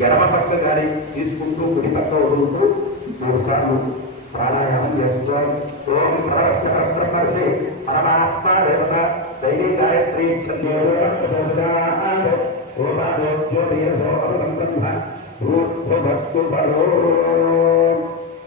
ఎడమ పక్క గాలి తీసుకుంటూ కుడి పక్క వదులుతూ మూడు సార్లు ప్రాణాయామం చేసుకోవాలి ఓం పరమర్షి పరమాత్మ దేవత దైవీ గాయత్రి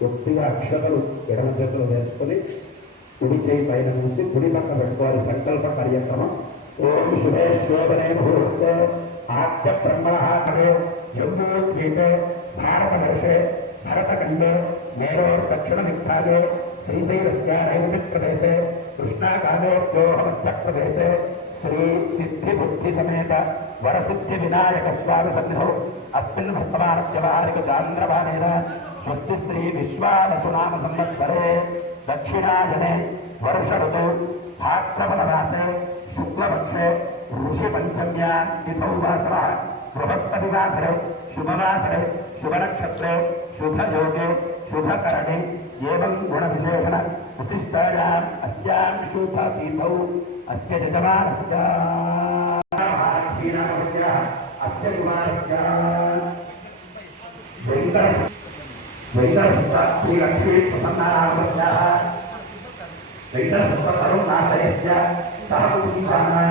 కొద్దిగా అక్షతలు ఎడమ చేతులు వేసుకొని కుడి చేయి పైన నుంచి కుడి పక్క పెట్టుకోవాలి. సంకల్ప కార్యక్రమం. ఓం శుభే శోభనే ముహూర్తే. ఆద్య బ్రహ్మణే ಯಮುನೋದ್ವೀಪೆ ಭಾರತವರ್ಷೆ ಭರತಖಂಡೆ ಮೇರೋರ್ದक्षिणदिक्भागे श्रीशैलस्य नैमित्प्रदेशे कृष्णाकालोद्योः मध्यप्रदेशे श्रीसिद्धिबुद्धिसमेत वरसिद्धिविनायकस्वामिसन्धौ अस्मिन् भक्तमानव्यवहारिकचान्द्रबाणेन स्वस्ति श्रीविश्वानसुनाम संवत्सरे दक्षिणायने, वर्षऋतौ, भाद्रपदमासे, शुक्लपक्षे, ऋषिपञ्चम्या तिथौ वासरः बृहस्पतिवासरे शुभवासरे, शुभनक्षत्रे, शुभयोगे, शुभकरणे एवं गुणविशेषण विशिष्टायाम् अस्यां शुभपीठौ। अस्य यजमानस्य अस्य कुमारस्य श्रीलक्ष्मी प्रसन्नारामस्याः दैतरसप्तकरुणालयस्य सः कुटुम्बानां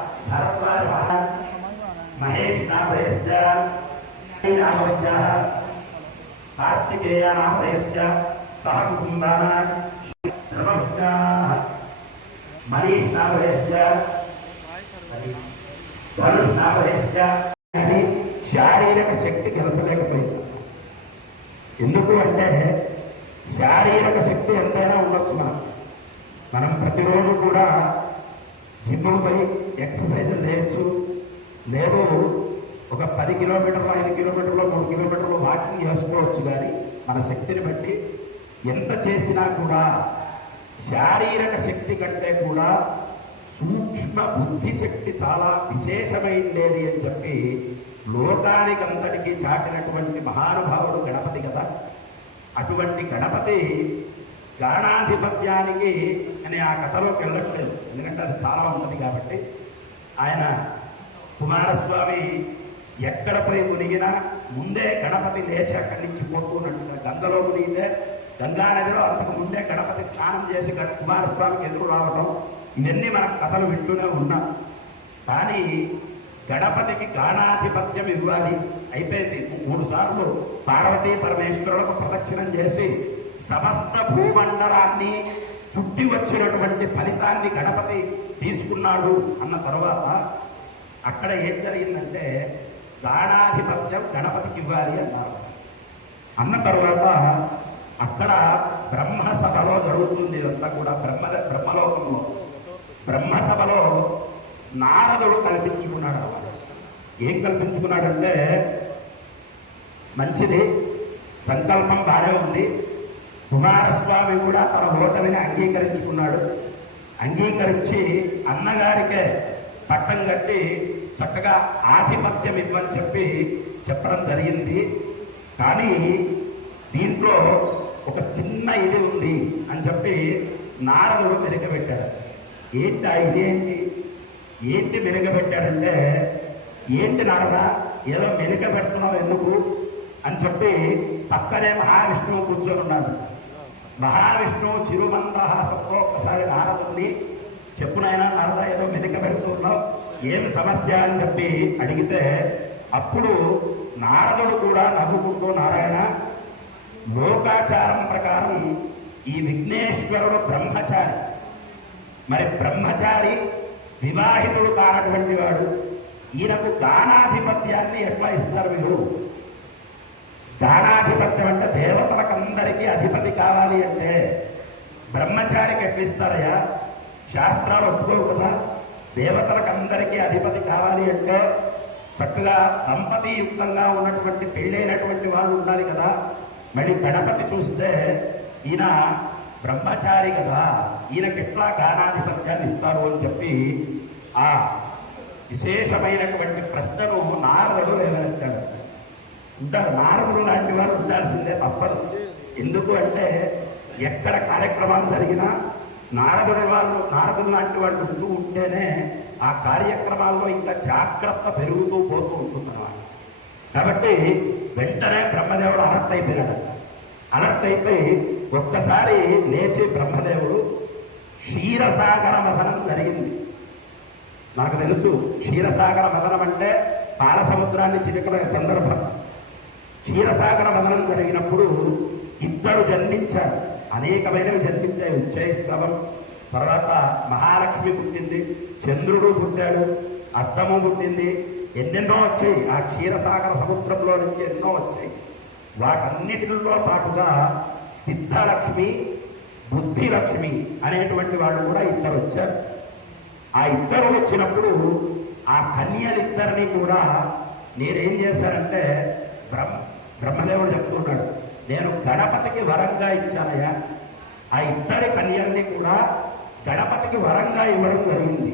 భరద్వాజ మహేష్ నామధేయస్య నామవత్యాः కార్తికేయానామధేయస్య సహకుటుంబాः ధర్మభుజాः మనీష్ నామధేయస్య ధనుష్ నామధేయస్య అని శారీరక శక్తి గెలచలేకపోయింది ఎందుకు అంటే శారీరక శక్తి ఎంతైనా ఉండొచ్చు మనం. మనం ప్రతిరోజు కూడా జిమ్ము ఎక్సర్సైజులు చేయొచ్చు లేదు ఒక పది కిలోమీటర్లు ఐదు కిలోమీటర్లు మూడు కిలోమీటర్లు వాకింగ్ చేసుకోవచ్చు కానీ మన శక్తిని బట్టి ఎంత చేసినా కూడా శారీరక శక్తి కంటే కూడా సూక్ష్మ బుద్ధి శక్తి చాలా విశేషమైండేది అని చెప్పి లోకానికంతటికీ చాటినటువంటి మహానుభావుడు గణపతి కదా. అటువంటి గణపతి గాణాధిపత్యానికి అని ఆ కథలోకి వెళ్ళట్లేదు. ఎందుకంటే అది చాలా ఉన్నది కాబట్టి. ఆయన కుమారస్వామి ఎక్కడ పోయి మునిగినా ముందే గణపతి లేచి అక్కడి నుంచి పోతున్నట్టుగా గంగలో మునిగితే గంగా నదిలో అంతకు ముందే గణపతి స్నానం చేసి గణ- కుమారస్వామికి ఎదురు రావడం ఇవన్నీ మనం కథలు వింటూనే ఉన్నాం. కానీ గణపతికి గాణాధిపత్యం ఇవ్వాలి. అయిపోయింది. మూడు సార్లు పార్వతీ పరమేశ్వరులకు ప్రదక్షిణం చేసి సమస్త భూమండలాన్ని చుట్టి వచ్చినటువంటి ఫలితాన్ని గణపతి తీసుకున్నాడు అన్న తర్వాత అక్కడ ఏం జరిగిందంటే గాణాధిపత్యం గణపతికి ఇవ్వాలి అన్నారు. అన్న తర్వాత అక్కడ బ్రహ్మ సభలో జరుగుతుంది ఇదంతా కూడా బ్రహ్మ బ్రహ్మలోకంలో బ్రహ్మ సభలో నారదుడు కల్పించుకున్నాడు. అన్నమాట ఏం కల్పించుకున్నాడంటే మంచిది సంకల్పం బాగానే ఉంది. కుమారస్వామి కూడా తన ఓటమిని అంగీకరించుకున్నాడు. అంగీకరించి అన్నగారికే పట్టం కట్టి చక్కగా ఆధిపత్యం ఇవ్వని చెప్పి చెప్పడం జరిగింది. కానీ దీంట్లో ఒక చిన్న ఇది ఉంది అని చెప్పి నారదుడు మెరగబెట్టాడు ఏంటి ఆ ఇదేంటి ఏంటి? మెరగబెట్టాడంటే ఏంటి నారద ఏదో మెరగబెడుతున్నావు ఎందుకు? అని చెప్పి పక్కనే మహావిష్ణువు కూర్చొని ఉన్నాడు. మహావిష్ణువు చిరుమందహాసంతో ఒకసారి నారదుడిని చెప్పు నాయన నారద ఏదో మెదక పెడుతున్నావు. ఏం సమస్య అని చెప్పి అడిగితే అప్పుడు నారదుడు కూడా నవ్వుకుంటూ నారాయణ లోకాచారం ప్రకారం ఈ విఘ్నేశ్వరుడు బ్రహ్మచారి. మరి బ్రహ్మచారి వివాహితుడు కానటువంటి వాడు. ఈయనకు దానాధిపత్యాన్ని ఎట్లా ఇస్తారు మీరు దానాధిపత్యం అంటే దేవతలకందరికీ అధిపతి కావాలి అంటే బ్రహ్మచారికి ఎట్లా ఇస్తారయ్యా శాస్త్రాలు ఒప్పుకోవు కదా. దేవతలకందరికీ అధిపతి కావాలి అంటే చక్కగా దంపతియుక్తంగా ఉన్నటువంటి పెళ్ళైనటువంటి వాళ్ళు ఉండాలి కదా. మళ్ళీ గణపతి చూస్తే ఈయన బ్రహ్మచారి కదా. ఈయనకి ఎట్లా గానాధిపత్యాన్ని ఇస్తారు అని చెప్పి ఆ విశేషమైనటువంటి ప్రశ్నను నారదుడు లేవనెత్తాడు ఉంటారు. నారదుడు లాంటి వారు ఉండాల్సిందే తప్పదు. ఎందుకు అంటే ఎక్కడ కార్యక్రమాలు జరిగినా నారదుడు వాళ్ళు నారదుడు లాంటి వాళ్ళు ఉంటూ ఉంటేనే ఆ కార్యక్రమాల్లో ఇంకా జాగ్రత్త పెరుగుతూ పోతూ ఉంటుందన్నమాట. కాబట్టి వెంటనే బ్రహ్మదేవుడు అలర్ట్ అయిపోయినాడు. అలర్ట్ అయిపోయి ఒక్కసారి లేచి బ్రహ్మదేవుడు క్షీరసాగర మథనం జరిగింది. నాకు తెలుసు క్షీరసాగర మదనం అంటే పాల సముద్రాన్ని సందర్భం. క్షీరసాగర మదనం జరిగినప్పుడు ఇద్దరు జన్మించారు. అనేకమైనవి జన్మించాయి. ఉచ్చైశ్రవం తర్వాత మహాలక్ష్మి పుట్టింది చంద్రుడు పుట్టాడు అర్థము పుట్టింది ఎన్నెన్నో వచ్చాయి. ఆ క్షీరసాగర సముద్రంలో నుంచి ఎన్నో వచ్చాయి. వాటన్నిటిలో పాటుగా సిద్ధలక్ష్మి బుద్ధిలక్ష్మి అనేటువంటి వాళ్ళు కూడా ఇద్దరు వచ్చారు. ఆ ఇద్దరు వచ్చినప్పుడు ఆ కన్యలిద్దరిని కూడా నేనేం చేశానంటే బ్రహ్మ బ్రహ్మదేవుడు చెప్తున్నాడు నేను గణపతికి వరంగా ఇచ్చానయ్యా. ఆ ఇద్దరి కన్యల్ని కూడా గణపతికి వరంగా ఇవ్వడం జరిగింది.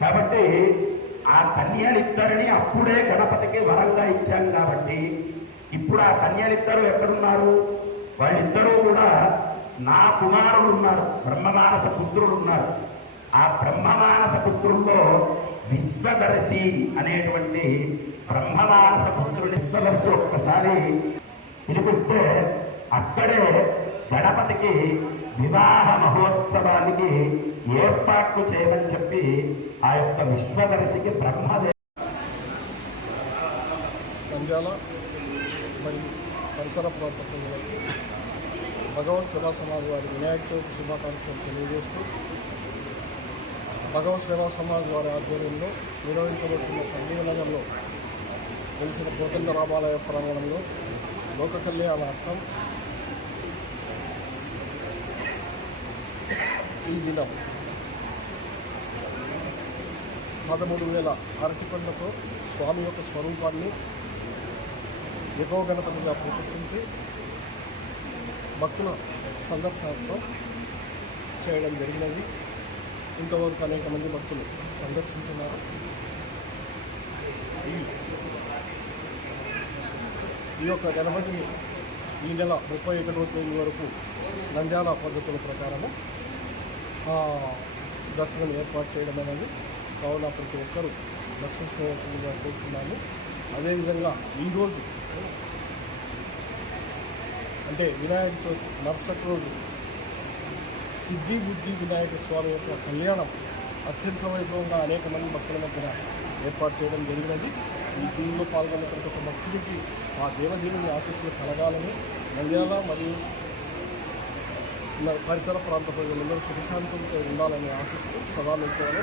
కాబట్టి ఆ కన్యలిద్దరిని అప్పుడే గణపతికి వరంగా ఇచ్చాను కాబట్టి ఇప్పుడు ఆ కన్యలిద్దరు ఎక్కడున్నారు? వాళ్ళిద్దరూ కూడా నా కుమారులు ఉన్నారు బ్రహ్మమానస పుత్రులు ఉన్నారు. ఆ బ్రహ్మమానస పుత్రుల్లో విశ్వదర్శి అనేటువంటి బ్రహ్మమానస పుత్రుడు స్థలస్సు ఒక్కసారి వినిపిస్తే అక్కడే గణపతికి వివాహ మహోత్సవానికి ఏర్పాట్లు చేయమని చెప్పి ఆ యొక్క విశ్వదర్శికి బ్రహ్మదే నంద్యాల మరియు పరిసర ప్రాంత భగవత్ సేవా సమాజ్ వారి వినాయక చవితి శుభాకాంక్షలు తెలియజేస్తూ భగవత్ సేవా సమాజ్ వారి ఆధ్వర్యంలో నిర్వహించబడుతున్న సంజీవనగర్లో వెలిసిన గోకంద రామాలయ ప్రాంగణంలో లోక కళ్యాణార్థం ఈ దినం పదమూడు వేల అరటి పండ్లతో స్వామి యొక్క స్వరూపాన్ని ఎగో గణపతిగా భక్తుల సందర్శనార్థం చేయడం జరిగినది. ఇంతవరకు అనేక మంది భక్తులు సందర్శించున్నారు ఈ యొక్క గణపతిని ఈ నెల ముప్పై ఒకటవ తేదీ వరకు నంద్యాల పద్ధతుల ప్రకారము దర్శనం ఏర్పాటు చేయడం అనేది కావున ప్రతి ఒక్కరూ దర్శించుకోవాల్సిందిగా కోరుచున్నాను అదేవిధంగా ఈరోజు అంటే వినాయక చవితి మరుసటి రోజు సిద్ధి బుద్ధి వినాయక స్వామి యొక్క కళ్యాణం అత్యంత వైభవంగా అనేక మంది భక్తుల మధ్య ఏర్పాటు చేయడం జరిగినది. ఈ దీనిలో పాల్గొన్న ప్రతి ఒక్క భక్తుడికి ఆ దేవదేవుని ఆశీస్సులు కలగాలని నంద్యాల మరియు పరిసర ప్రాంత ప్రజలందరూ సుఖశాంతంతో ఉండాలని ఆశిస్తూ సదా నిశ్చయాన్ని